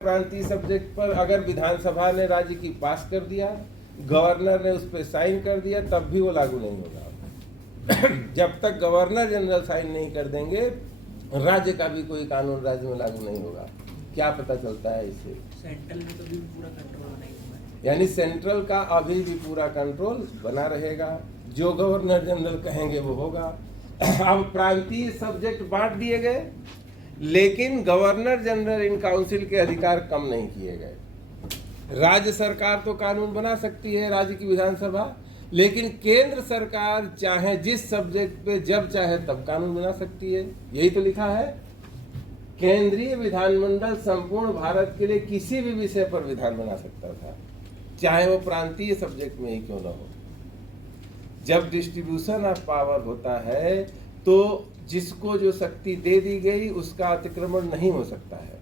प्रांतीय सब्जेक्ट पर अगर विधानसभा ने राज्य की पास कर दिया, गवर्नर ने उस पर साइन कर दिया, तब भी वो लागू नहीं होगा। जब तक गवर्नर जनरल साइन नहीं कर देंगे, राज्य का भी कोई कानून राज्य में लागू नहीं होगा। क्या पता चलता है इससे? सेंट्रल में तो भी पूरा कंट्रोल नहीं होगा, यानी सेंट्रल का अभी भी पूरा कंट्रोल बना रहेगा, जो गवर्नर जनरल कहेंगे वो होगा। अब प्रांतीय सब्जेक्ट बांट दिए गए, लेकिन गवर्नर जनरल इन काउंसिल के अधिकार कम नहीं किए गए। राज्य सरकार तो कानून बना सकती है, राज्य की विधानसभा, लेकिन केंद्र सरकार चाहे जिस सब्जेक्ट पे जब चाहे तब कानून बना सकती है। यही तो लिखा है, केंद्रीय विधानमंडल संपूर्ण भारत के लिए किसी भी विषय पर विधान बना सकता था, चाहे वो प्रांतीय सब्जेक्ट में ही क्यों ना हो। जब डिस्ट्रीब्यूशन ऑफ पावर होता है तो जिसको जो शक्ति दे दी गई उसका अतिक्रमण नहीं हो सकता है।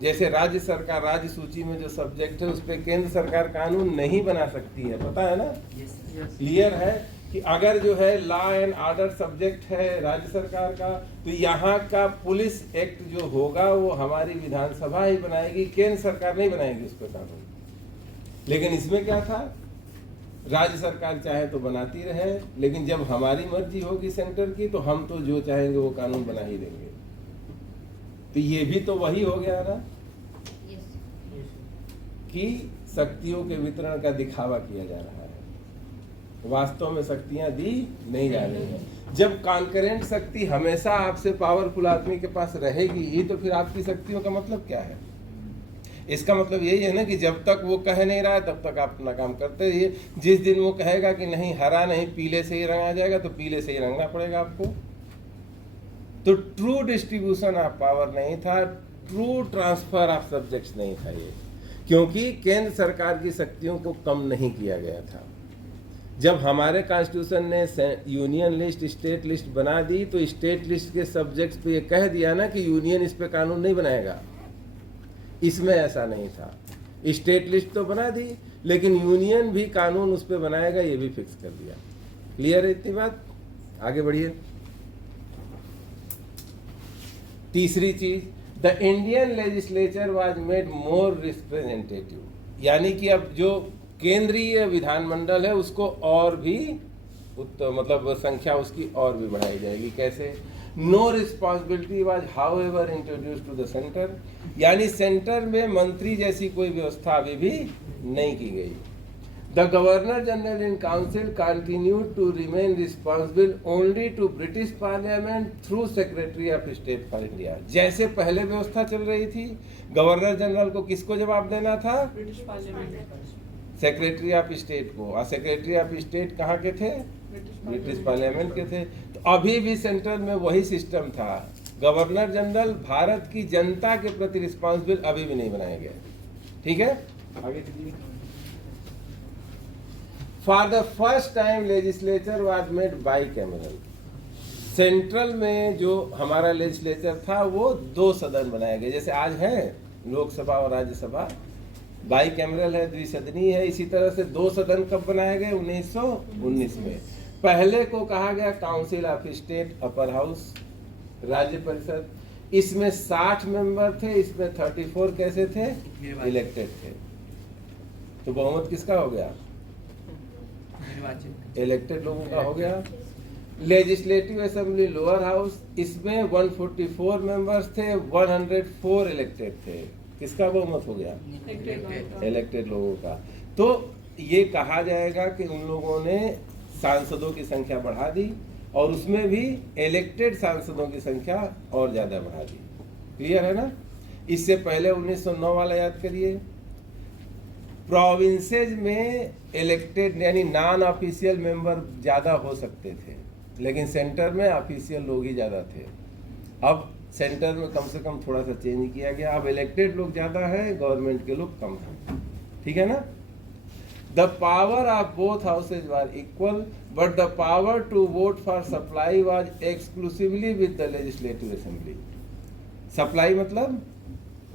जैसे राज्य सरकार राज्य सूची में जो सब्जेक्ट है उस पर केंद्र सरकार कानून नहीं बना सकती है, पता है ना? क्लियर है कि अगर जो है लॉ एंड ऑर्डर सब्जेक्ट है राज्य सरकार का, तो यहाँ का पुलिस एक्ट जो होगा वो हमारी विधानसभा ही बनाएगी, केंद्र सरकार नहीं बनाएगी उस पर कानून। लेकिन इसमें क्या था, राज्य सरकार चाहे तो बनाती रहे, लेकिन जब हमारी मर्जी होगी सेंटर की तो हम तो जो चाहेंगे वो कानून बना ही देंगे। तो ये भी तो वही हो गया ना कि शक्तियों के वितरण का दिखावा किया जा रहा है, वास्तव में शक्तियां दी नहीं जा रही हैं। जब कॉन्करेंट शक्ति हमेशा आपसे पावरफुल आदमी के पास रहेगी ही, तो फिर आपकी शक्तियों का मतलब क्या है? इसका मतलब यही है ना कि जब तक वो कह नहीं रहा है तब तक आप अपना काम करते रहिए। जिस दिन वो कहेगा कि नहीं हरा नहीं पीले से ही रंगा जाएगा, तो पीले से ही रंगना पड़ेगा आपको। तो ट्रू डिस्ट्रीब्यूशन ऑफ पावर नहीं था, ट्रू ट्रांसफर ऑफ सब्जेक्ट्स नहीं था ये, क्योंकि केंद्र सरकार की शक्तियों को कम नहीं किया गया था। जब हमारे कॉन्स्टिट्यूशन ने यूनियन लिस्ट स्टेट लिस्ट बना दी, तो स्टेट लिस्ट के सब्जेक्ट्स पे ये कह दिया ना कि यूनियन इस पे कानून नहीं बनाएगा। इसमें ऐसा नहीं था, स्टेट लिस्ट तो बना दी, लेकिन यूनियन भी कानून उस पर बनाएगा, ये भी फिक्स कर दिया। क्लियर है इतनी बात? आगे बढ़िए। तीसरी चीज, the Indian legislature was made more representative, यानी कि अब जो केंद्रीय विधानमंडल है उसको और भी मतलब संख्या उसकी और भी बढ़ाई जाएगी। कैसे? No responsibility was however introduced to the centre, यानी सेंटर में मंत्री जैसी कोई व्यवस्था अभी भी नहीं की गई। The governor general in council continue to remain responsible only to British parliament through secretary of state for India. जैसे पहले व्यवस्था चल रही थी, गवर्नर जनरल को किसको जवाब देना था? British parliament, secretary of state को। और सेक्रेटरी ऑफ स्टेट कहाँ के थे? ब्रिटिश पार्लियामेंट के थे। तो अभी भी सेंट्रल में वही सिस्टम था, गवर्नर जनरल भारत की जनता के प्रति रिस्पॉन्सिबल अभी भी नहीं बनाए गए। ठीक है, आगे चलिए। For the first time legislature was made bicameral. Central में जो हमारा लेजिस्लेचर था वो 2 सदन बनाए गए, जैसे आज है लोकसभा और राज्यसभा, बाइकैमरल है, द्विसदनीय है। इसी तरह से 2 सदन कब बनाए गए? 1919 में। पहले को कहा गया council of state, upper house, राज्य परिषद। इसमें 60 मेंबर थे, इसमें 34 कैसे थे? इलेक्टेड थे। तो बहुमत किसका हो गया? इलेक्टेड लोगों का हो गया। लेजिस्लेटिव असेंबली लोअर हाउस, इसमें 144 मेंबर्स थे, 104 इलेक्टेड थे। किसका बहुमत हो गया? इलेक्टेड लोगों का। तो ये कहा जाएगा कि उन लोगों ने सांसदों की संख्या बढ़ा दी, और उसमें भी इलेक्टेड सांसदों की संख्या और ज्यादा बढ़ा दी। क्लियर है ना? इससे पहले 1909 वाला याद करिए, प्रोविंसेज में इलेक्टेड यानी नॉन ऑफिशियल मेंबर ज्यादा हो सकते थे, लेकिन सेंटर में ऑफिशियल लोग ही ज्यादा थे। अब सेंटर में कम से कम थोड़ा सा चेंज किया गया, अब इलेक्टेड लोग ज्यादा है, गवर्नमेंट के लोग कम हैं। ठीक है ना? The power of both houses were equal, but the power to vote for supply was exclusively with the legislative assembly. Supply मतलब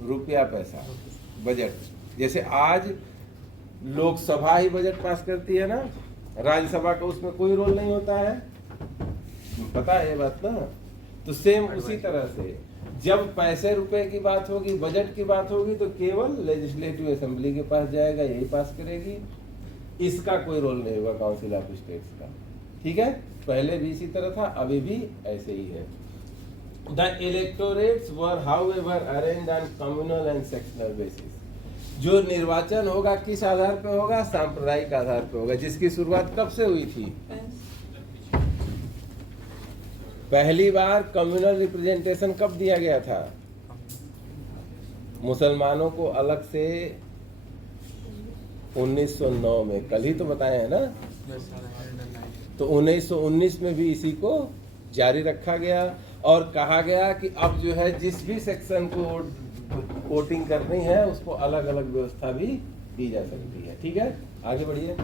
रुपया पैसा, बजट। जैसे आज लोकसभा ही बजट पास करती है ना, राज्यसभा का उसमें कोई रोल नहीं होता है, पता है ये बात ना? तो सेम उसी तरह से जब पैसे रुपए की बात होगी, बजट की बात होगी, तो केवल लेजिस्लेटिव असेंबली के पास जाएगा, यही पास करेगी। इसका कोई रोल नहीं होगा काउंसिल ऑफ स्टेट्स का। ठीक है, पहले भी इसी तरह था, अभी भी ऐसे ही है। The electorates were however arranged on communal and sectional basis. जो निर्वाचन होगा किस आधार पे होगा? सांप्रदायिक आधार पे होगा। जिसकी शुरुआत कब से हुई थी? पहली बार कम्युनल रिप्रेजेंटेशन कब दिया गया था? मुसलमानों को अलग से 1909 में, कल ही तो बताए हैं ना। तो 1919 में भी इसी को जारी रखा गया और कहा गया कि अब जो है जिस भी सेक्शन को वोटिंग करनी है उसको अलग अलग व्यवस्था भी दी जा सकती है। ठीक है, आगे बढ़िए।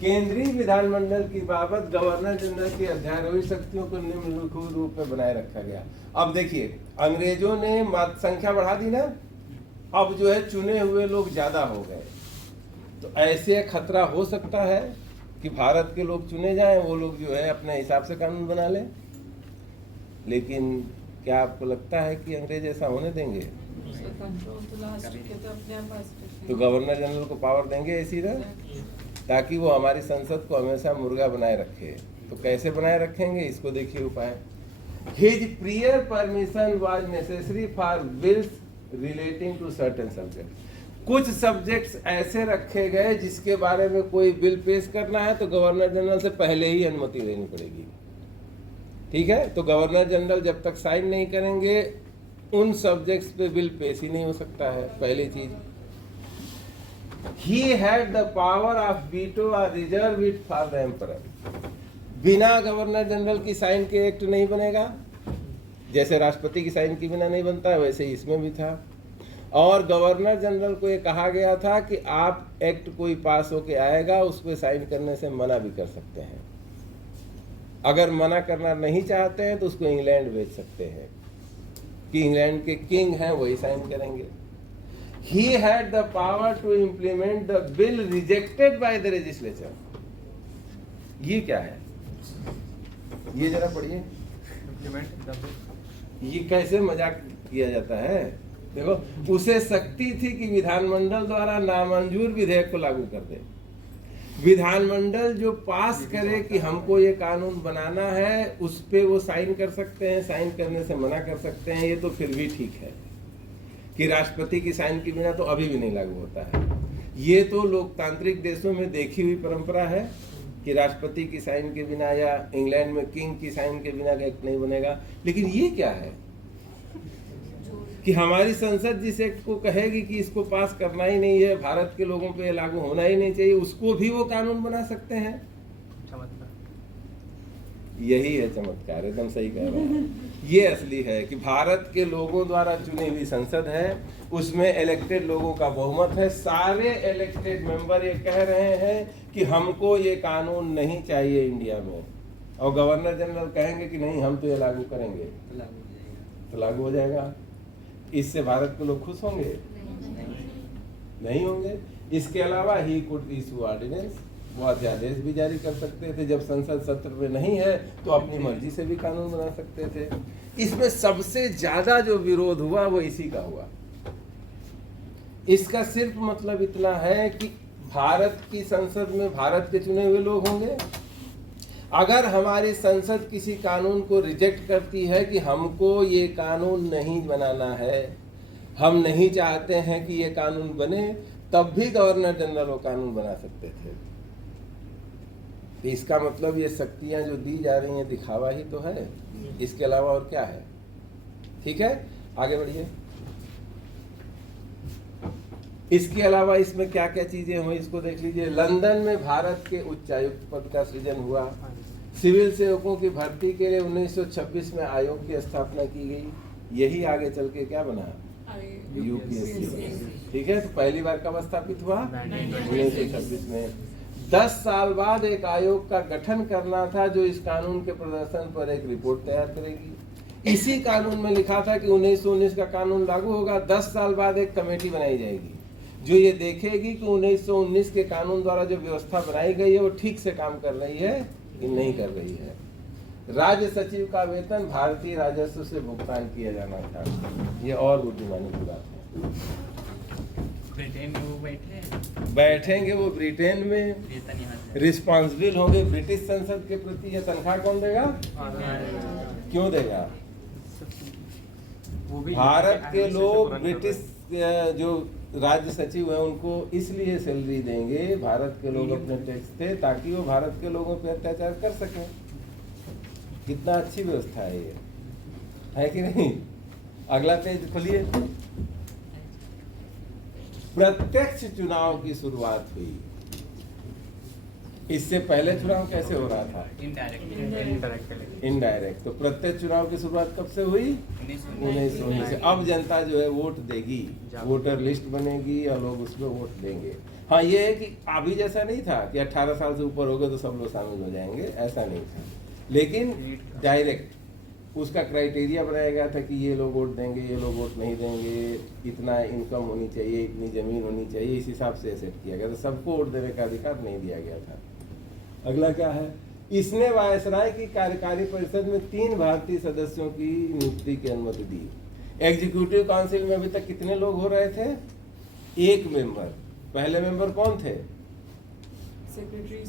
केंद्रीय विधानमंडल की बाबत गवर्नर जनरल की अध्यारोही शक्तियों को निम्नलिखित रूप में बनाए रखा गया। अब देखिए, अंग्रेजों ने मत संख्या बढ़ा दी ना, अब जो है चुने हुए लोग ज्यादा हो गए। तो ऐसे खतरा हो सकता है कि भारत के लोग चुने जाएं, वो लोग जो है अपने हिसाब से कानून बना लें। लेकिन क्या आपको लगता है कि अंग्रेज ऐसा होने देंगे? तो गवर्नर जनरल को पावर देंगे इसी तरह, ताकि वो हमारी संसद को हमेशा मुर्गा बनाए रखे। तो कैसे बनाए रखेंगे, इसको देखिए उपाय। His prior permission was necessary for bills relating to certain subject. कुछ सब्जेक्ट्स ऐसे रखे गए जिसके बारे में कोई बिल पेश करना है तो गवर्नर जनरल से पहले ही अनुमति लेनी पड़ेगी। ठीक है, तो गवर्नर जनरल जब तक साइन नहीं करेंगे उन सब्जेक्ट्स पे बिल पेश ही नहीं हो सकता है। पहली चीज, he had the power of veto or reserve it for the emperor। बिना गवर्नर जनरल की साइन के एक्ट नहीं बनेगा। जैसे राष्ट्रपति की साइन के बिना नहीं बनता है, वैसे ही इसमें भी था। और गवर्नर जनरल को ये कहा गया था कि आप एक्ट कोई पास होके आएगा उस पर साइन करने से मना भी कर सकते हैं। अगर मना करना नहीं चाहते हैं तो उसको इंग्लैंड भेज सकते हैं कि इंग्लैंड के किंग हैं, वही साइन करेंगे। He had the power to implement the bill rejected by the legislature। ये क्या है? ये जरा पढ़िए। ये कैसे मजाक किया जाता है? देखो, उसे शक्ति थी कि विधानमंडल द्वारा नामंजूर विधेयक को लागू कर दे। विधानमंडल जो पास करे कि हमको ये कानून बनाना है, उस पे वो साइन कर सकते हैं, साइन करने से मना कर सकते हैं। ये तो फिर भी ठीक है कि राष्ट्रपति की साइन के बिना तो अभी भी नहीं लागू होता है। ये तो लोकतांत्रिक देशों में देखी हुई परंपरा है कि राष्ट्रपति की साइन के बिना या इंग्लैंड में किंग की साइन के बिना एक्ट नहीं बनेगा। लेकिन ये क्या है कि हमारी संसद जिस एक्ट को कहेगी कि इसको पास करना ही नहीं है, भारत के लोगों पे लागू होना ही नहीं चाहिए, उसको भी वो कानून बना सकते हैं। यही है चमत्कार, एकदम सही कह रहे हैं। ये असली है कि भारत के लोगों द्वारा चुनी हुई संसद है, उसमें इलेक्टेड लोगों का बहुमत है। सारे इलेक्टेड मेंबर ये कह रहे हैं कि हमको ये कानून नहीं चाहिए इंडिया में, और गवर्नर जनरल कहेंगे कि नहीं हम तो ये लागू करेंगे, तो लागू हो जाएगा। इससे भारत के लोग खुश होंगे? नहीं होंगे। इसके अलावा ही कुड इशू ऑर्डिनेंस, वो अध्यादेश भी जारी कर सकते थे। जब संसद सत्र में नहीं है तो अपनी मर्जी से भी कानून बना सकते थे। इसमें सबसे ज्यादा जो विरोध हुआ वो इसी का हुआ। इसका सिर्फ मतलब इतना है कि भारत की संसद में भारत के चुने हुए लोग होंगे। अगर हमारी संसद किसी कानून को रिजेक्ट करती है कि हमको ये कानून नहीं बनाना है, हम नहीं चाहते हैं कि ये कानून बने, तब भी गवर्नर जनरल वो कानून बना सकते थे। तो इसका मतलब ये शक्तियां जो दी जा रही हैं दिखावा ही तो है, इसके अलावा और क्या है? ठीक है, आगे बढ़िए। इसके अलावा इसमें क्या क्या चीजें हुई इसको देख लीजिए। लंदन में भारत के उच्चायुक्त पद का सृजन हुआ। सिविल सेवकों की भर्ती के लिए 1926 में आयोग की स्थापना की गई। यही आगे चल के क्या बना? यूपीएससी। ठीक है, तो पहली बार कब स्थापित हुआ? 1926 में। 10 साल बाद एक आयोग का गठन करना था जो इस कानून के प्रदर्शन पर एक रिपोर्ट तैयार करेगी। इसी कानून में लिखा था कि 1919 का कानून लागू होगा, 10 साल बाद एक कमेटी बनाई जाएगी जो ये देखेगी कि 1919 के कानून द्वारा जो व्यवस्था बनाई गई है वो ठीक से काम कर रही है कि नहीं कर रही है। राज्य सचिव का वेतन भारतीय राजस्व से भुगतान किया जाना था। ये और बुद्धिमानी की बात है। ब्रिटेन में वो बैठेंगे वो ब्रिटेन में, वेतन यहाँ से रिस्पॉन्सिबल होंगे ब्रिटिश संसद के प्रति। ये तनख्वाह कौन देगा? क्यों देगा? भारत के लोग ब्रिटिश जो राज्य सचिव है उनको इसलिए सैलरी देंगे, भारत के लोग अपने टैक्स थे ताकि वो भारत के लोगों पे अत्याचार कर सकें। कितना अच्छी व्यवस्था है ये, है कि नहीं? अगला पेज खोलिए। प्रत्यक्ष चुनाव की शुरुआत हुई। इससे पहले चुनाव कैसे हो रहा था? इनडायरेक्ट। तो प्रत्यक्ष चुनाव की शुरुआत कब से हुई? 1919 से। अब जनता जो है वोट देगी, वोटर लिस्ट बनेगी और लोग उसमें वोट देंगे। हाँ, ये है कि अभी जैसा नहीं था कि 18 साल से ऊपर हो गए तो सब लोग शामिल हो जाएंगे, ऐसा नहीं था। लेकिन डायरेक्ट उसका क्राइटेरिया बनाया गया था कि ये लोग वोट देंगे, ये लोग वोट नहीं देंगे, इतना इनकम होनी चाहिए, इतनी जमीन होनी चाहिए, इस हिसाब से सेट किया गया था। सबको वोट देने का अधिकार नहीं दिया गया था। अगला क्या है? इसने वायसराय की कार्यकारी परिषद में 3 भारतीय सदस्यों की नियुक्ति की अनुमति दी। एग्जीक्यूटिव काउंसिल में अभी तक कितने लोग हो रहे थे? 1 मेंबर। पहले मेंबर कौन थे? सेक्रेटरी।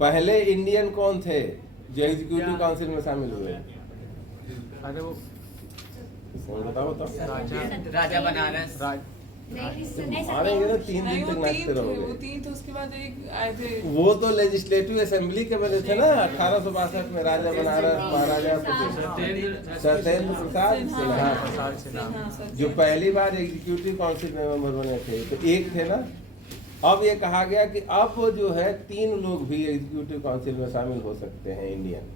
पहले इंडियन कौन थे जो एग्जीक्यूटिव काउंसिल में शामिल हुए? अरे वो बताओ तो। राजा बनारस मारेंगे ना 3 दिन तक नाचते रहोगे। 3 तो उसके बाद एक आए थे। वो तो लेजिस्लेटिव असेंबली के बने थे ना 1862 में। राजा बनारस महाराजा सत्येंद्र प्रसाद सिन्हा जो पहली बार एग्जीक्यूटिव काउंसिल में मेंबर बने थे, तो एक थे ना। अब ये कहा गया कि अब जो है 3 लोग भी एग्जीक्यूटिव काउंसिल में शामिल हो सकते हैं इंडियन।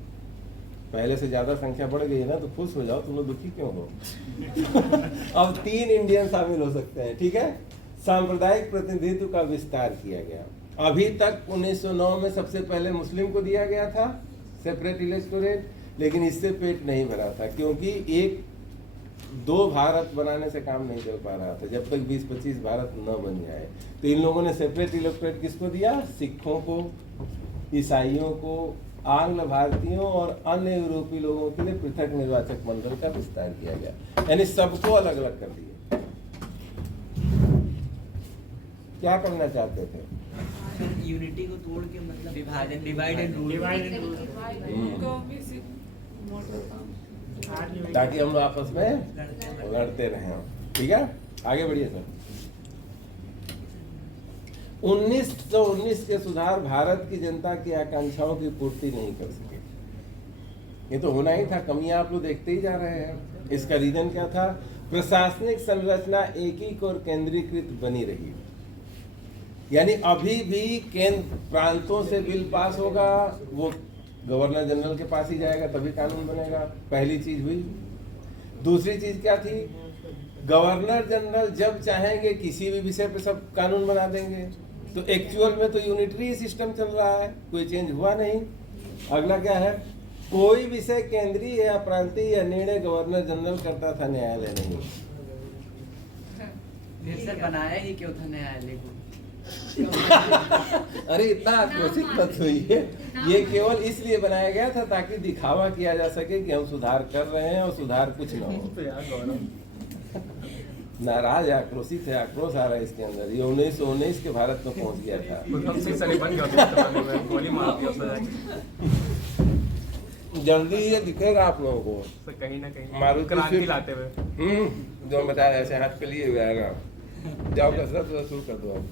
पहले से ज्यादा संख्या बढ़ गई है ना, तो खुश हो जाओ, तुम लोग दुखी क्यों हो? अब 3 इंडियन शामिल हो सकते हैं, ठीक है। सांप्रदायिक प्रतिनिधित्व का विस्तार किया गया। अभी तक 1909 में सबसे पहले मुस्लिम को दिया गया था सेपरेट इलेक्टोरेट, लेकिन इससे पेट नहीं भरा था क्योंकि 1-2 भारत बनाने से काम नहीं चल पा रहा था। जब तक 20-25 भारत न बन जाए, तो इन लोगों ने सेपरेट इलेक्टोरेट किसको दिया? सिखों को, ईसाइयों को, आंग्ल भारतीयों और अन्य यूरोपीय लोगों के लिए पृथक निर्वाचक मंडल का विस्तार किया गया। यानी सबको अलग अलग कर दिए। क्या करना चाहते थे? यूनिटी को तोड़ के मतलब विभाजन, डिवाइड एंड रूल, ताकि हम लोग आपस में लड़ते रहें। ठीक है, आगे बढ़िए सर। 1919 के सुधार भारत की जनता की आकांक्षाओं की पूर्ति नहीं कर सके। ये तो होना ही था, कमियां आप लोग देखते ही जा रहे हैं। इसका रीजन क्या था? प्रशासनिक संरचना एकीकृत और केंद्रीकृत बनी रही। यानी अभी भी केंद्र प्रांतों से बिल पास होगा, वो गवर्नर जनरल के पास ही जाएगा, तभी कानून बनेगा। पहली चीज हुई। दूसरी चीज क्या थी? गवर्नर जनरल जब चाहेंगे किसी भी विषय पे सब कानून बना देंगे। तो एक्चुअल में तो यूनिटरी सिस्टम चल रहा है, कोई चेंज हुआ नहीं। अगला क्या है? कोई विषय केंद्रीय या प्रांतीय या निर्णय गवर्नर जनरल करता था, न्यायालय नहीं। फिर सर बनाया ही क्यों था न्यायालय को? अरे इतना आक्रोशित मत होइए। ये केवल इसलिए बनाया गया था ताकि दिखावा किया जा सके कि हम सुधार कर रहे हैं और सुधार कुछ न हो। नाराज आक्रोशित है, आक्रोश आ रहा है इसके अंदर। ये 1919 के भारत में पहुंच गया था। जल्दी ये दिखेगा आप लोगों को कहीं ना कहीं मारुति क्रांति लाते हुए। जो बताया ऐसे हाथ पे लिए हुए आएगा। जाओ कसरत शुरू कर दो अब।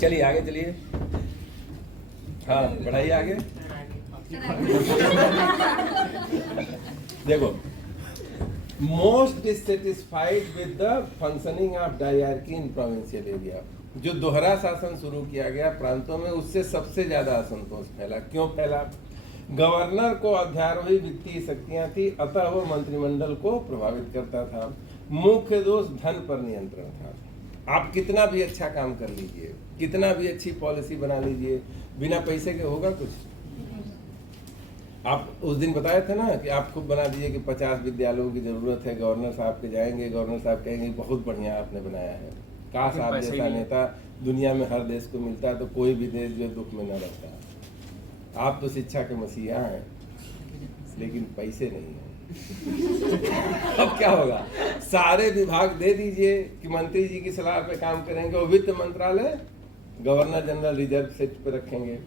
चलिए आगे चलिए। हाँ बढ़ाइए आगे। देखो, most dissatisfied with the functioning of dyarchy in provincial area. जो दोहरा शासन शुरू किया गया प्रांतों में, उससे सबसे ज्यादा असंतोष फैला। क्यों फैला? गवर्नर को अध्यारोही वित्तीय शक्तियां थी, अतः वो मंत्रिमंडल को प्रभावित करता था। मुख्य दोष धन पर नियंत्रण था। आप कितना भी अच्छा काम कर लीजिए, कितना भी अच्छी पॉलिसी बना लीजिए, बिना पैसे के होगा कुछ? आप उस दिन बताए थे ना कि आप खुद बना दीजिए कि 50 विद्यालयों की जरूरत है। गवर्नर साहब के जाएंगे, गवर्नर साहब कहेंगे बहुत बढ़िया आपने बनाया है। काश आप जैसा नेता दुनिया में हर देश को मिलता है तो कोई भी देश जो दुख में न रहता। आप तो शिक्षा के मसीहा हैं, लेकिन पैसे नहीं हैं। अब क्या होगा? सारे विभाग दे दीजिए कि मंत्री जी की सलाह पे काम करेंगे, और वित्त मंत्रालय गवर्नर जनरल रिजर्व सेट पे रखेंगे।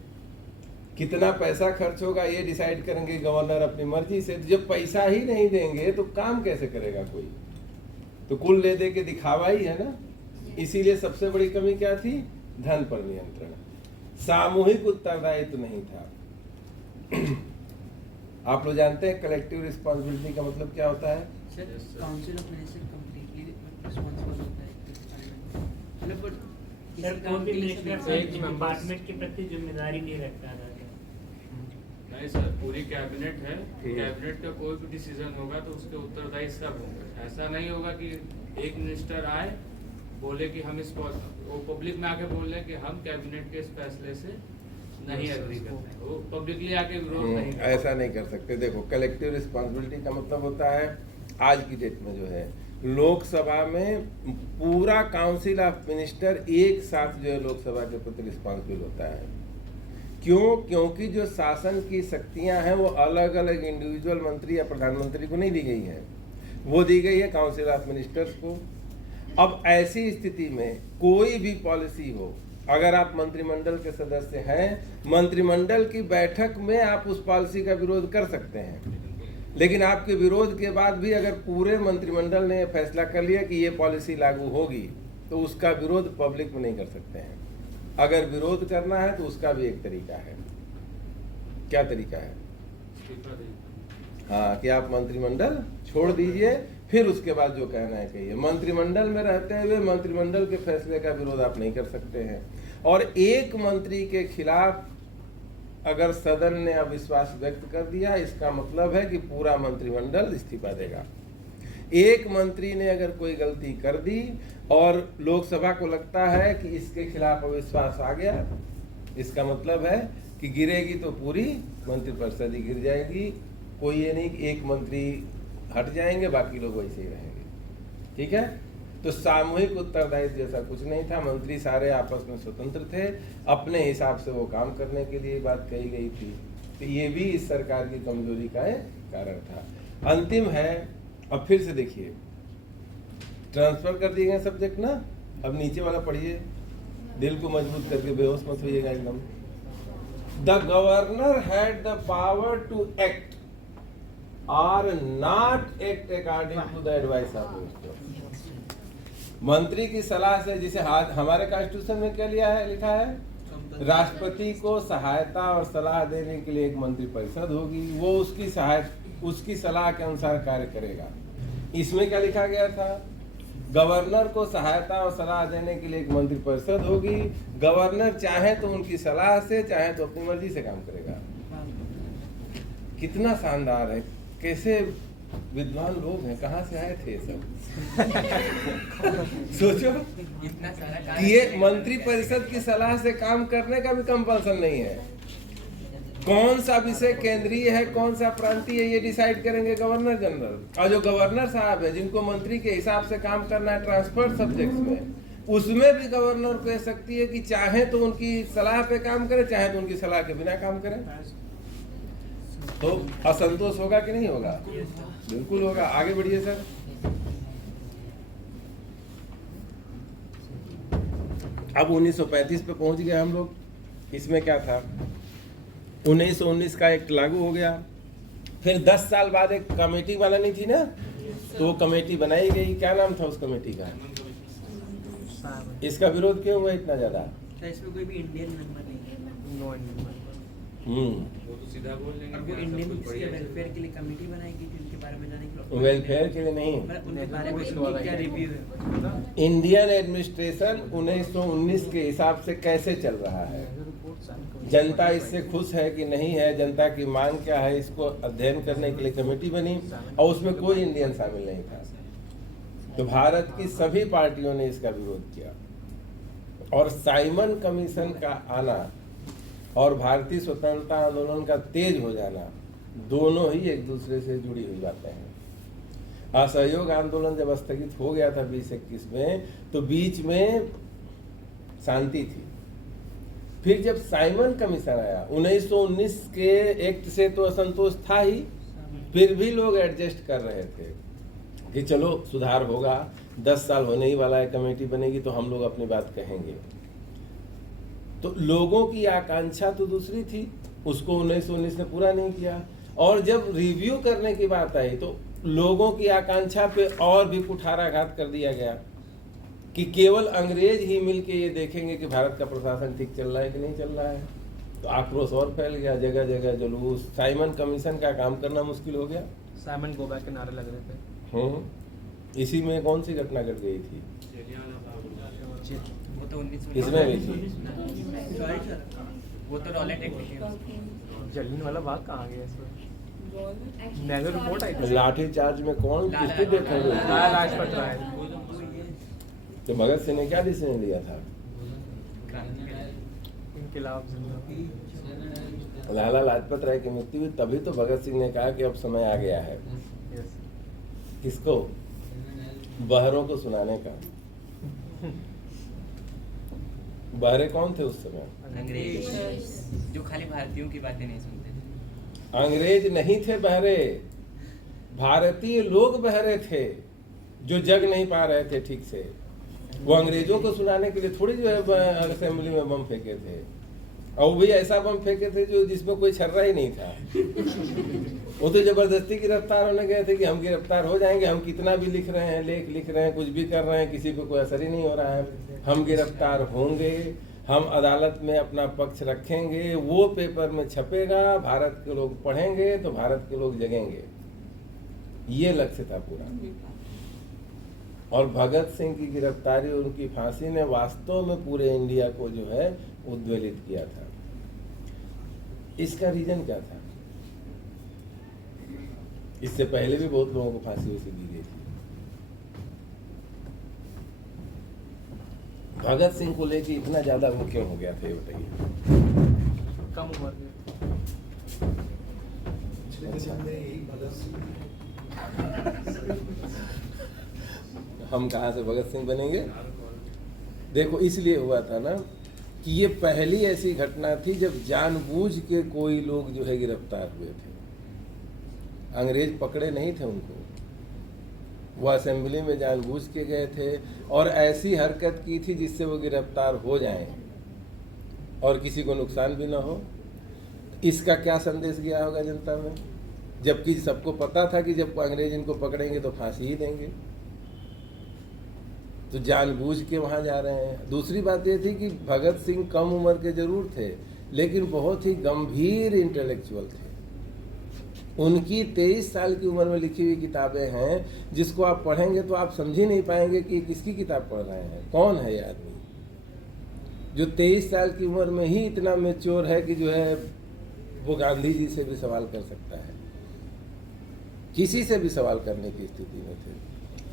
कितना पैसा खर्च होगा ये डिसाइड करेंगे गवर्नर अपनी मर्जी से। जब पैसा ही नहीं देंगे तो काम कैसे करेगा कोई? तो कुल ले दे के दिखावा ही है ना। इसीलिए सबसे बड़ी कमी क्या थी? धन पर नियंत्रण, सामूहिक उत्तरदायित्व नहीं था। आप लोग जानते हैं कलेक्टिव रिस्पॉन्सिबिलिटी का मतलब क्या होता है? Sir council of minister completely responsible होता है, मतलब सर कोई भी मिनिस्टर एक डिपार्टमेंट के प्रति जिम्मेदारी नहीं रखता था। नहीं सर, पूरी कैबिनेट है, कैबिनेट का कोई भी डिसीजन होगा तो उसके उत्तरदायी सब होंगे। ऐसा नहीं होगा कि एक मिनिस्टर आए बोले कि हम इस वो पब्लिक में आके बोल रहे कि हम कैबिनेट के इस फैसले से नहीं एग्री करते, वो पब्लिकली आके विरोध नहीं करते। ऐसा नहीं कर सकते। देखो, कलेक्टिव रिस्पॉन्सिबिलिटी का मतलब होता है आज की डेट में जो है लोकसभा में पूरा काउंसिल ऑफ मिनिस्टर एक साथ जो है लोकसभा के प्रति रिस्पॉन्सिबल होता है। क्यों? क्योंकि जो शासन की शक्तियां हैं वो अलग अलग इंडिविजुअल मंत्री या प्रधानमंत्री को नहीं दी गई है, वो दी गई है काउंसिल ऑफ मिनिस्टर्स को। अब ऐसी स्थिति में कोई भी पॉलिसी हो, अगर आप मंत्रिमंडल के सदस्य हैं, मंत्रिमंडल की बैठक में आप उस पॉलिसी का विरोध कर सकते हैं, लेकिन आपके विरोध के बाद भी अगर पूरे मंत्रिमंडल ने फैसला कर लिया कि ये पॉलिसी लागू होगी तो उसका विरोध पब्लिक में नहीं कर सकते हैं। अगर विरोध करना है तो उसका भी एक तरीका है। क्या तरीका है? हाँ, कि आप मंत्रिमंडल छोड़ दीजिए, फिर उसके बाद जो कहना है कहिए। मंत्रिमंडल में रहते हुए मंत्रिमंडल के फैसले का विरोध आप नहीं कर सकते हैं। और एक मंत्री के खिलाफ अगर सदन ने अविश्वास व्यक्त कर दिया, इसका मतलब है कि पूरा मंत्रिमंडल इस्तीफा देगा। एक मंत्री ने अगर कोई गलती कर दी और लोकसभा को लगता है कि इसके खिलाफ अविश्वास आ गया, इसका मतलब है कि गिरेगी तो पूरी मंत्रिपरिषद ही गिर जाएगी। कोई ये नहीं कि एक मंत्री हट जाएंगे बाकी लोग वैसे ही रहेंगे। ठीक है? तो सामूहिक उत्तरदायित्व जैसा कुछ नहीं था। मंत्री सारे आपस में स्वतंत्र थे, अपने हिसाब से वो काम करने के लिए बात कही गई थी। तो ये भी इस सरकार की कमजोरी का एक कारण था। अंतिम है, अब फिर से देखिए, ट्रांसफर कर दिए गए सब्जेक्ट ना। अब नीचे वाला पढ़िए, दिल को मजबूत करके, बेहोश मत होइएगा एकदम। The governor had the power to act or not act according to the advice of minister. मंत्री की सलाह से, जिसे हमारे कॉन्स्टिट्यूशन में क्या लिखा है? राष्ट्रपति को सहायता और सलाह देने के लिए एक मंत्रिपरिषद होगी, वो उसकी सलाह के अनुसार कार्य करेगा। इसमें क्या लिखा गया था? गवर्नर को सहायता और सलाह देने के लिए एक मंत्रिपरिषद होगी। गवर्नर चाहे तो उनकी सलाह से, चाहे तो अपनी मर्जी से काम करेगा। कितना शानदार है! कैसे विद्वान लोग हैं, कहाँ से आए थे सब? सोचो, इतना सारा ये मंत्रिपरिषद की सलाह से काम करने का भी कंपल्सन नहीं है। कौन सा विषय केंद्रीय है, कौन सा प्रांतीय है, ये डिसाइड करेंगे गवर्नर जनरल। और जो गवर्नर साहब है, जिनको मंत्री के हिसाब से काम करना है ट्रांसफर सब्जेक्ट्स में, उसमें भी गवर्नर को यह शक्ति है कि चाहे तो उनकी सलाह पे काम करे, चाहे तो उनकी सलाह के बिना काम करे। तो असंतोष होगा कि नहीं होगा? बिल्कुल होगा। आगे बढ़िए सर। अब 1935 पे पहुंच गए हम लोग। इसमें क्या था? 1919 का एक्ट लागू हो गया। फिर 10 साल बाद एक कमेटी वाला नहीं थी ना, तो वो कमेटी बनाई गई। क्या नाम था उस कमेटी का? इसका विरोध क्यों हुआ इतना ज्यादा? इसमें कोई भी इंडियन मेंबर नहीं है। वो तो सीधा बोल देंगे और वो कि इंडियन सब कुछ बढ़िया है। वेलफेयर के लिए कमेटी बनाई गई थी, उनके बारे में जाने के लिए। वेलफेयर के लिए नहीं, मतलब उनके बारे में उनकी क्या रिव्यू है? इंडियन एडमिनिस्ट्रेशन 1919 के हिसाब से कैसे चल रहा है, जनता इससे खुश है कि नहीं है, जनता की मांग क्या है, इसको अध्ययन करने के लिए कमेटी बनी और उसमें कोई इंडियन शामिल नहीं था। तो भारत की सभी पार्टियों ने इसका विरोध किया और साइमन कमीशन का आना और भारतीय स्वतंत्रता आंदोलन का तेज हो जाना, दोनों ही एक दूसरे से जुड़ी हुई बातें हैं। असहयोग आंदोलन जब स्थगित हो गया था 2021 में, तो बीच में शांति थी। फिर जब साइमन कमीशन आया 1919 के एक्ट से तो असंतोष था ही, फिर भी लोग एडजस्ट कर रहे थे कि चलो सुधार होगा, 10 साल होने ही वाला है, कमेटी बनेगी तो हम लोग अपनी बात कहेंगे। तो लोगों की आकांक्षा तो दूसरी थी, उसको 1919 ने पूरा नहीं किया। और जब रिव्यू करने की बात आई तो लोगों की आकांक्षा पे और भी कुठाराघात कर दिया गया कि केवल अंग्रेज ही मिलके ये देखेंगे कि भारत का प्रशासन ठीक चल रहा है कि नहीं चल रहा है। तो आक्रोश और फैल गया, जगह जगह जुलूस, साइमन कमीशन का काम करना मुश्किल हो गया। साइमन गो बैक के नारे लग रहे थे। इसी में कौन सी घटना घट गई थी? वो तो 19 इसमें भी थी। सॉरी सर, वो तो रॉलेट एक्ट है। जलियन वाला बाग कहाँ गया इसमें? नेगो रिपोर्ट आई थी। लाठी चार्ज में कौन किसकी देखेंगे? लाला लाजपत राय। तो भगत सिंह ने क्या डिसीजन लिया था? इनकलाब जिंदाबाद। लाला लाजपत राय की मृत्यु हुई तभी तो भगत सिंह ने कहा कि अब समय आ गया है। यस। किसको? बहरों को सुनाने का। बहरे कौन थे उस समय? अंग्रेज, जो खाली भारतीयों की बातें नहीं सुनते थे। अंग्रेज नहीं थे बहरे, भारतीय लोग बहरे थे जो जग नहीं पा रहे थे ठीक से। वो अंग्रेजों को सुनाने के लिए थोड़ी जो है असेंबली में बम फेंके थे, और वो भी ऐसा बम फेंके थे जो जिसमें कोई छर्रा ही नहीं था। वो तो जबरदस्ती गिरफ्तार होने गए थे कि हम गिरफ्तार हो जाएंगे, हम कितना भी लिख रहे हैं, लेख लिख रहे हैं, कुछ भी कर रहे हैं, किसी पे कोई असर ही नहीं हो रहा है, हम गिरफ्तार होंगे, हम अदालत में अपना पक्ष रखेंगे, वो पेपर में छपेगा, भारत के लोग पढ़ेंगे तो भारत के लोग जगेंगे। ये लक्ष्य था पूरा। और भगत सिंह की गिरफ्तारी और उनकी फांसी ने वास्तव में पूरे इंडिया को जो है उद्वेलित किया था। इसका रीजन क्या था? इससे पहले भी बहुत लोगों को फांसी उसी दी गई थी। भगत सिंह को लेके इतना ज्यादा वो क्यों हो गया था, ये बताइए। कम उम्र में। हम कहाँ से भगत सिंह बनेंगे? देखो इसलिए हुआ था ना कि ये पहली ऐसी घटना थी जब जानबूझ के कोई लोग जो है गिरफ्तार हुए थे। अंग्रेज पकड़े नहीं थे उनको, वो असेंबली में जानबूझ के गए थे और ऐसी हरकत की थी जिससे वो गिरफ्तार हो जाएं और किसी को नुकसान भी ना हो। इसका क्या संदेश गया होगा जनता में, जबकि सबको पता था कि जब अंग्रेज इनको पकड़ेंगे तो फांसी ही देंगे। तो जानबूझ के वहाँ जा रहे हैं। दूसरी बात ये थी कि भगत सिंह कम उम्र के जरूर थे, लेकिन बहुत ही गंभीर इंटेलेक्चुअल थे। उनकी 23 साल की उम्र में लिखी हुई किताबें हैं जिसको आप पढ़ेंगे तो आप समझ ही नहीं पाएंगे कि किसकी किताब पढ़ रहे हैं, कौन है ये आदमी जो 23 साल की उम्र में ही इतना मैच्योर है कि जो है वो गांधी जी से भी सवाल कर सकता है, किसी से भी सवाल करने की स्थिति में थे।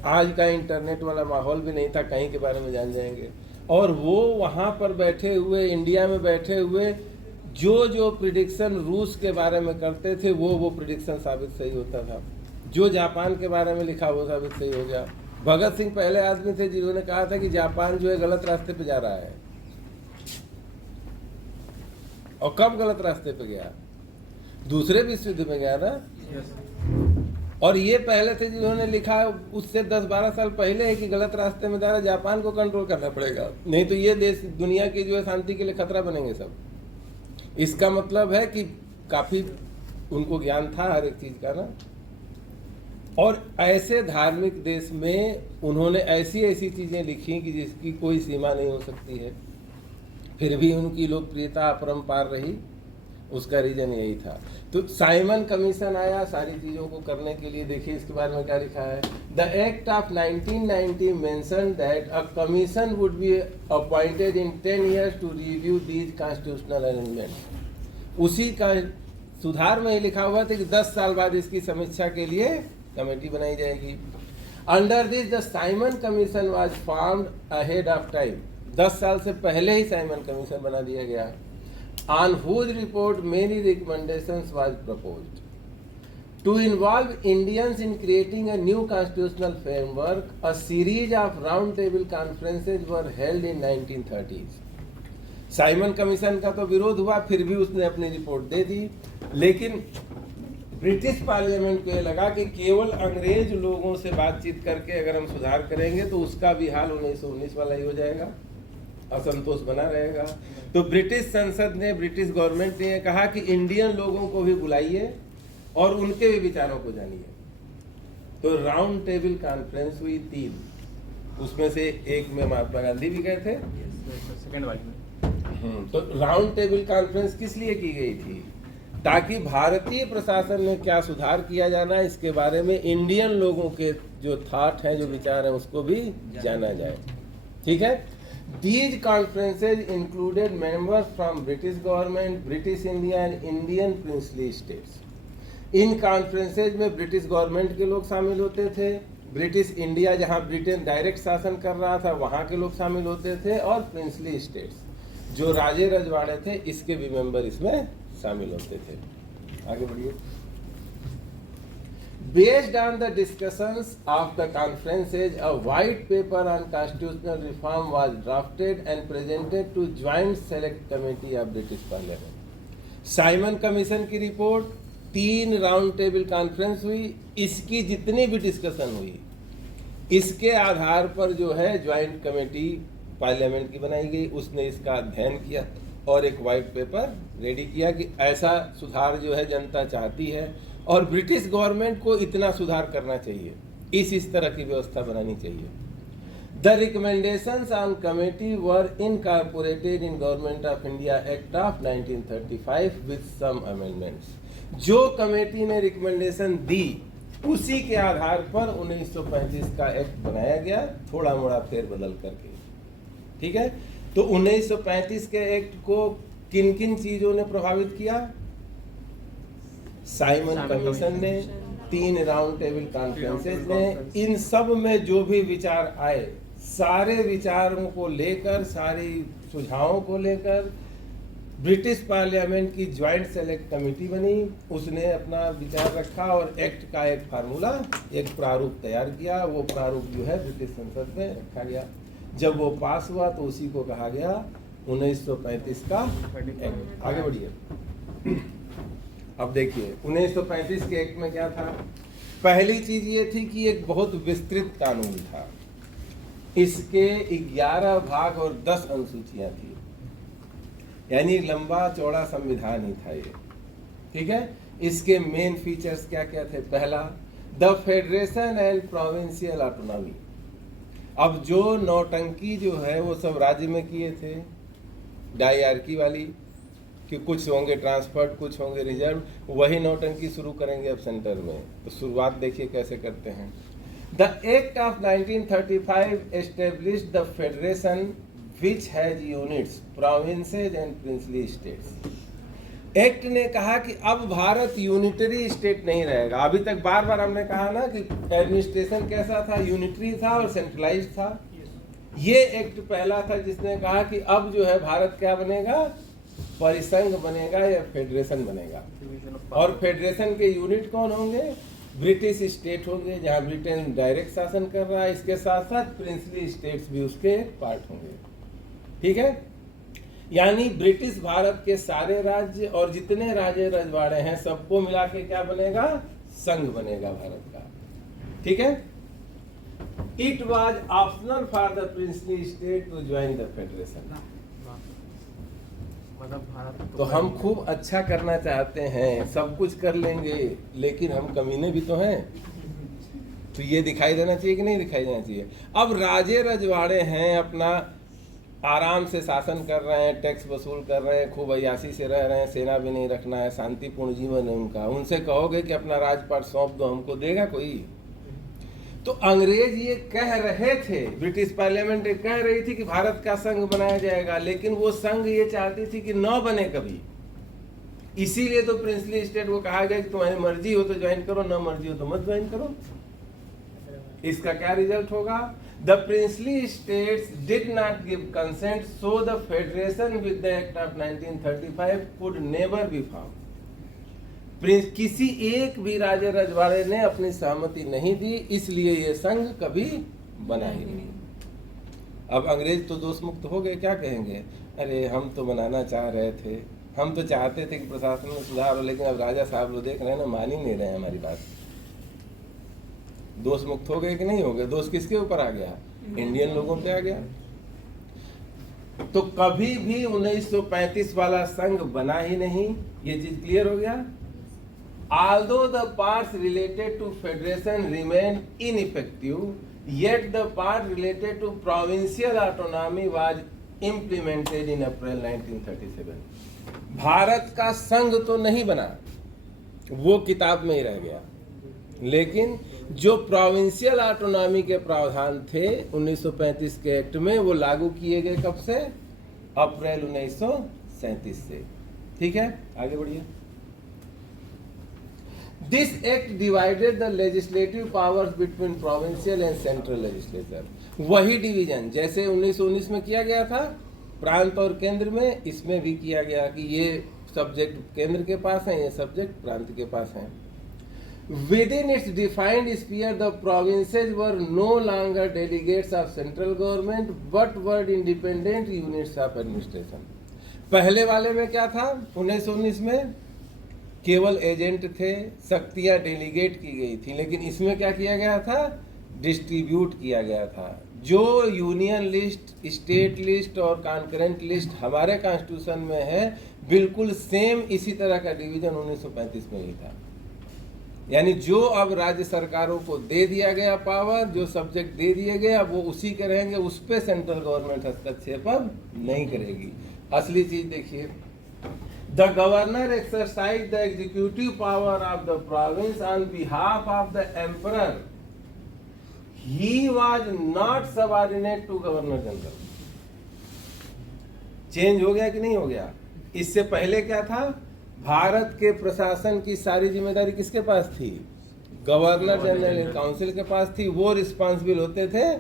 आज का इंटरनेट वाला माहौल भी नहीं था, कहीं के बारे में जान जाएंगे। और वो वहाँ पर बैठे हुए, इंडिया में बैठे हुए जो प्रिडिक्शन रूस के बारे में करते थे वो प्रिडिक्शन साबित सही होता था। जो जापान के बारे में लिखा वो साबित सही हो गया। भगत सिंह पहले आदमी थे जिन्होंने कहा था कि जापान जो है गलत रास्ते पे जा रहा है। और कब गलत रास्ते पे गया? दूसरे विश्व युद्ध में गया ना। और ये पहले थे जिन्होंने लिखा उससे 10-12 साल पहले है कि गलत रास्ते में जा रहा है, जापान को कंट्रोल करना पड़ेगा, नहीं तो ये देश दुनिया की जो है शांति के लिए खतरा बनेंगे सब। इसका मतलब है कि काफी उनको ज्ञान था हर एक चीज का ना। और ऐसे धार्मिक देश में उन्होंने ऐसी ऐसी चीजें लिखी कि जिसकी कोई सीमा नहीं हो सकती है, फिर भी उनकी लोकप्रियता अपरंपार रही। उसका रीजन यही था। तो साइमन कमीशन आया सारी चीज़ों को करने के लिए। देखिए इसके बारे में क्या लिखा है। The act of 1990 mention that a commission would be appointed in 10 years to review these constitutional amendment. उसी का सुधार में ही लिखा हुआ था कि 10 साल बाद इसकी समीक्षा के लिए कमेटी बनाई जाएगी। Under this the Simon commission was formed ahead of time. 10 साल से पहले ही साइमन कमीशन बना दिया गया। On whose report many recommendations was proposed. To involve Indians in creating a new constitutional framework, a series of roundtable conferences were held in 1930s. Simon commission का तो विरोध हुआ, फिर भी उसने अपनी रिपोर्ट दे दी। लेकिन ब्रिटिश पार्लियामेंट को ये लगा कि केवल अंग्रेज लोगों से बातचीत करके अगर हम सुधार करेंगे तो उसका भी हाल 1919 वाला ही हो जाएगा, असंतोष बना रहेगा। तो ब्रिटिश संसद ने, ब्रिटिश गवर्नमेंट ने कहा कि इंडियन लोगों को भी बुलाइए और उनके भी विचारों को जानिए। तो राउंड टेबल कॉन्फ्रेंस हुई 3, उसमें से एक में महात्मा गांधी भी गए थे। सेकंड वाली में तो राउंड टेबल कॉन्फ्रेंस किस लिए की गई थी? ताकि भारतीय प्रशासन में क्या सुधार किया जाना, इसके बारे में इंडियन लोगों के जो थॉट हैं, जो विचार हैं, उसको भी जाना जाए। ठीक है। These conferences included members from British government, British India and Indian princely states. In conferences में ब्रिटिश गवर्नमेंट के लोग शामिल होते थे, ब्रिटिश इंडिया जहां ब्रिटेन डायरेक्ट शासन कर रहा था वहां के लोग शामिल होते थे, और प्रिंसली स्टेट्स जो राजे रजवाड़े थे इसके भी मेंबर इसमें शामिल होते थे। आगे बढ़िए। Based on the discussions of the conferences, a white paper on constitutional reform was drafted and presented to Joint Select Committee of British Parliament. Simon commission की रिपोर्ट, 3 राउंड टेबल कॉन्फ्रेंस हुई, इसकी जितनी भी डिस्कशन हुई, इसके आधार पर जो है ज्वाइंट कमेटी पार्लियामेंट की बनाई गई। उसने इसका अध्ययन किया और एक वाइट पेपर रेडी किया कि ऐसा सुधार जो है जनता चाहती है और ब्रिटिश गवर्नमेंट को इतना सुधार करना चाहिए, इस तरह की व्यवस्था बनानी चाहिए। The recommendations on committee were incorporated in government of India act of 1935 with some amendments. जो कमेटी ने रिकमेंडेशन दी उसी के आधार पर 1935 का एक्ट बनाया गया, थोड़ा मोड़ा फेरबदल करके। ठीक है। तो 1935 के एक्ट को किन किन चीजों ने प्रभावित किया? साइमन कमीशन ने, 3 राउंड टेबल कॉन्फ्रेंसेस ने, इन सब में जो भी विचार आए, सारे विचारों को लेकर, सारे सुझावों को लेकर ब्रिटिश पार्लियामेंट की ज्वाइंट सेलेक्ट कमेटी बनी। उसने अपना विचार रखा और एक्ट का एक फार्मूला, एक प्रारूप तैयार किया। वो प्रारूप जो है ब्रिटिश संसद में रखा गया। जब वो पास हुआ तो उसी को कहा गया 1935 का एक्ट। आगे बढ़िए। अब देखिए 1935 के एक्ट में क्या था। पहली चीज ये थी कि एक बहुत विस्तृत कानून था। इसके 11 भाग और 10 अनुसूचियां थी, यानी लंबा चौड़ा संविधान ही था ये। ठीक है। इसके मेन फीचर्स क्या क्या थे? पहला, the federation and provincial autonomy. अब जो नौटंकी जो है वो सब राज्य में किए थे, डायरकी वाली, कि कुछ होंगे ट्रांसफर्ड, कुछ होंगे रिजर्व, वही नौटंकी शुरू करेंगे अब सेंटर में। तो शुरुआत देखिए कैसे करते हैं। The act of 1935 established the federation which has units, provinces and princely states. Act ने कहा कि अब भारत यूनिटरी स्टेट नहीं रहेगा। अभी तक बार बार हमने कहा ना कि एडमिनिस्ट्रेशन कैसा था, यूनिटरी था और सेंट्रलाइज था। ये एक्ट पहला था जिसने कहा कि अब जो है भारत क्या बनेगा, परिसंघ बनेगा या फेडरेशन बनेगा। और फेडरेशन के यूनिट कौन होंगे? ब्रिटिश स्टेट होंगे जहां ब्रिटेन डायरेक्ट शासन कर रहा है, इसके साथ साथ प्रिंसली स्टेट्स भी उसके पार्ट होंगे। ठीक है। यानी ब्रिटिश भारत के सारे राज्य और जितने राजे रजवाड़े हैं सबको मिला के क्या बनेगा, संघ बनेगा भारत का। ठीक है। It was optional for the princely state to join the federation. तो हम खूब अच्छा करना चाहते हैं, सब कुछ कर लेंगे, लेकिन हम कमीने भी तो हैं। तो ये दिखाई देना चाहिए कि नहीं दिखाई देना चाहिए। अब राजे रजवाड़े हैं, अपना आराम से शासन कर रहे हैं, टैक्स वसूल कर रहे हैं, खूब अय्यासी से रह रहे हैं, सेना भी नहीं रखना है, शांतिपूर्ण जीवन है उनका। उनसे कहोगे कि अपना राजपाट सौंप दो हमको, देगा कोई? तो अंग्रेज ये कह रहे थे, ब्रिटिश पार्लियामेंट ये कह रही थी कि भारत का संघ बनाया जाएगा, लेकिन वो संघ ये चाहती थी कि न बने कभी। इसीलिए तो प्रिंसली स्टेट को कहा गया कि तुम्हारी मर्जी हो तो ज्वाइन करो, न मर्जी हो तो मत ज्वाइन करो। इसका क्या रिजल्ट होगा? The princely states did not give consent, so the federation with the Act of 1935 could never be formed. किसी एक भी राजे रजवाड़े ने अपनी सहमति नहीं दी, इसलिए ये संघ कभी बना ही नहीं। अब अंग्रेज तो दोष मुक्त हो गए, क्या कहेंगे, अरे हम तो बनाना चाह रहे थे, हम तो चाहते थे कि प्रशासन में सुधार हो, लेकिन अब राजा साहब लोग देख रहे हैं ना, मान ही नहीं रहे हैं हमारी बात। दोष मुक्त हो गए कि नहीं हो गए? दोष किसके ऊपर आ गया? इंडियन लोगों पे आ गया। तो कभी भी 1935 वाला संघ बना ही नहीं, ये चीज क्लियर हो गया। Although the parts related to federation remained ineffective, yet the part related to provincial autonomy was implemented in April 1937. Bharat का संघ तो नहीं बना, वो किताब में ही रह गया, लेकिन जो प्रोविंशियल ऑटोनॉमी के प्रावधान थे 1935 के एक्ट में, वो लागू किए गए कब से? अप्रैल 1937 से। ठीक है, आगे बढ़िए। This act divided the legislative powers between provincial and central legislature. वही डिवीजन जैसे 1919 में किया गया था प्रांत और केंद्र में, इसमें भी किया गया कि ये सब्जेक्ट केंद्र के पास है, ये सब्जेक्ट प्रांत के पास है। Within its defined sphere, the provinces were no longer delegates of central government, but were independent units of administration. पहले वाले में क्या था? 1919 में केवल एजेंट थे, शक्तियां डेलीगेट की गई थी, लेकिन इसमें क्या किया गया था? डिस्ट्रीब्यूट किया गया था। जो यूनियन लिस्ट, स्टेट लिस्ट और कॉन्करेंट लिस्ट हमारे कॉन्स्टिट्यूशन में है, बिल्कुल सेम इसी तरह का डिवीजन 1935 में ही था। यानी जो अब राज्य सरकारों को दे दिया गया पावर, जो सब्जेक्ट दे दिए गए, अब वो उसी के रहेंगे, उस पर सेंट्रल गवर्नमेंट हस्तक्षेप अब नहीं करेगी। असली चीज देखिए, The governor exercised the executive power of the province on behalf of the emperor. He was not subordinate to governor general. Change हो गया कि नहीं हो गया? इससे पहले क्या था? भारत के प्रशासन की सारी जिम्मेदारी किसके पास थी? गवर्नर जनरल काउंसिल के पास थी। वो रिस्पॉन्सिबल होते थे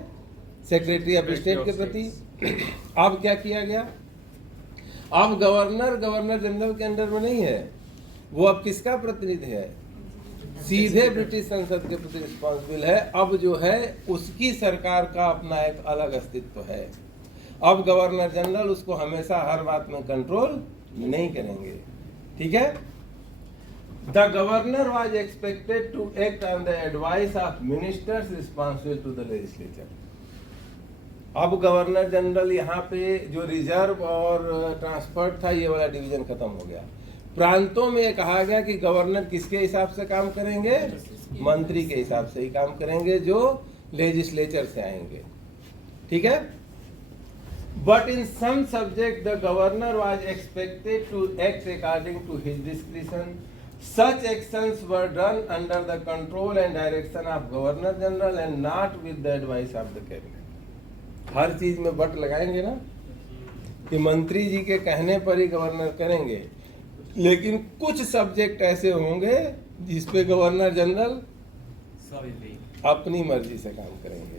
सेक्रेटरी ऑफ स्टेट के प्रति। अब क्या किया गया? अब गवर्नर जनरल के अंडर में नहीं है, वो अब किसका प्रतिनिधि है? सीधे ब्रिटिश संसद के प्रति रिस्पॉन्सिबल है। अब जो है उसकी सरकार का अपना एक अलग अस्तित्व है। अब गवर्नर जनरल उसको हमेशा हर बात में कंट्रोल नहीं करेंगे। ठीक है। The governor was expected to act on the advice of ministers responsible to the legislature. अब गवर्नर जनरल यहाँ पे जो रिजर्व और ट्रांसफर था, ये वाला डिवीजन खत्म हो गया। प्रांतों में कहा गया कि गवर्नर किसके हिसाब से काम करेंगे? मंत्री के हिसाब से ही काम करेंगे, जो लेजिस्लेचर से आएंगे। ठीक है। But in some subject the governor was expected to act according to his discretion. Such actions were done under the control and direction of Governor General and not with the advice of the cabinet. हर चीज में but लगाएंगे ना कि मंत्री जी के कहने पर ही governor करेंगे, लेकिन कुछ सब्जेक्ट ऐसे होंगे जिस पे गवर्नर जनरल अपनी मर्जी से काम करेंगे।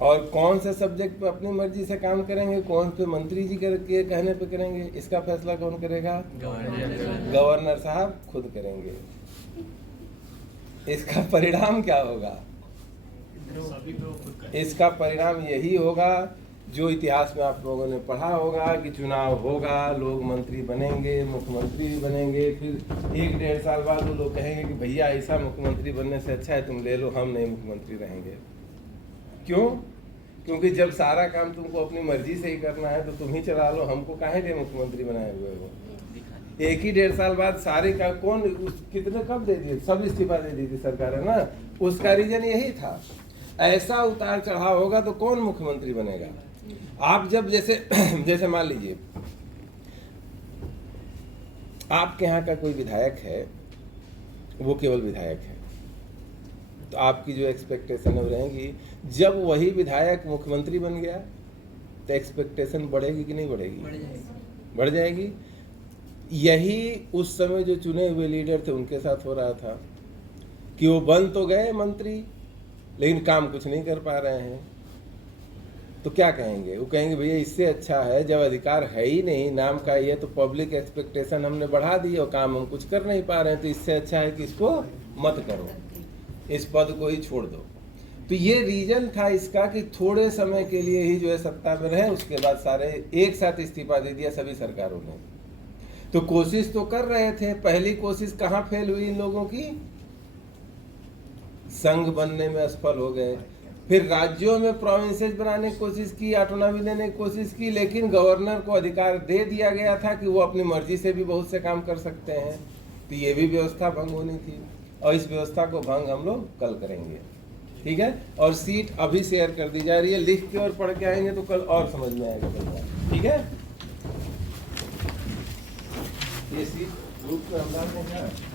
और कौन से सब्जेक्ट पे अपनी मर्जी से काम करेंगे, कौन पे मंत्री जी के कहने पे करेंगे, इसका फैसला कौन करेगा? गवर्नर साहब खुद करेंगे। इसका परिणाम क्या होगा? इसका परिणाम यही होगा जो इतिहास में आप लोगों ने पढ़ा होगा कि चुनाव होगा, लोग मंत्री बनेंगे, मुख्यमंत्री भी बनेंगे, फिर 1-1.5 साल बाद वो लोग कहेंगे कि भैया ऐसा मुख्यमंत्री बनने से अच्छा है तुम ले लो, हम नहीं मुख्यमंत्री रहेंगे। क्यों? क्योंकि जब सारा काम तुमको अपनी मर्जी से ही करना है तो तुम ही चला लो, हमको काहे लिए मुख्यमंत्री बनाए हुए हो? 1-1.5 साल बाद सारे का कौन कितने कब दे दिए? सब इस्तीफा दे दी थी सरकार, है ना। उसका रीजन यही था। ऐसा उतार चढ़ाव होगा तो कौन मुख्यमंत्री बनेगा? आप जब जैसे मान लीजिए आपके यहाँ का कोई विधायक है, वो केवल विधायक है, तो आपकी जो एक्सपेक्टेशन है वो रहेगी। जब वही विधायक मुख्यमंत्री बन गया तो एक्सपेक्टेशन बढ़ेगी कि नहीं बढ़ेगी? बढ़ जाएगी। यही उस समय जो चुने हुए लीडर थे उनके साथ हो रहा था कि वो बन तो गए मंत्री, लेकिन काम कुछ नहीं कर पा रहे हैं। तो क्या कहेंगे? वो कहेंगे भैया इससे अच्छा है, जब अधिकार है ही नहीं, नाम का ही है, तो पब्लिक एक्सपेक्टेशन हमने बढ़ा दी और काम हम कुछ कर नहीं पा रहे हैं, तो इससे अच्छा है कि इसको मत करो, इस पद को ही छोड़ दो। तो ये रीजन था इसका कि थोड़े समय के लिए ही जो है सत्ता में रहे, उसके बाद सारे एक साथ इस्तीफा दे दिया सभी सरकारों ने। तो कोशिश तो कर रहे थे, पहली कोशिश कहाँ फेल हुई इन लोगों की, संघ बनने में असफल हो गए। फिर राज्यों में प्रोविंसेस बनाने की कोशिश की, ऑटोनॉमी देने की कोशिश की, लेकिन गवर्नर को अधिकार दे दिया गया था कि वो अपनी मर्जी से भी बहुत से काम कर सकते हैं। तो ये भी व्यवस्था भंग होनी थी, और इस व्यवस्था को भंग हम लोग कल करेंगे, ठीक है। और सीट अभी शेयर कर दी जा रही है, लिख के और पढ़ के आएंगे तो कल और समझ में आएगा बढ़िया, ठीक है। ये सीट ग्रुप में हम डाल देंगे।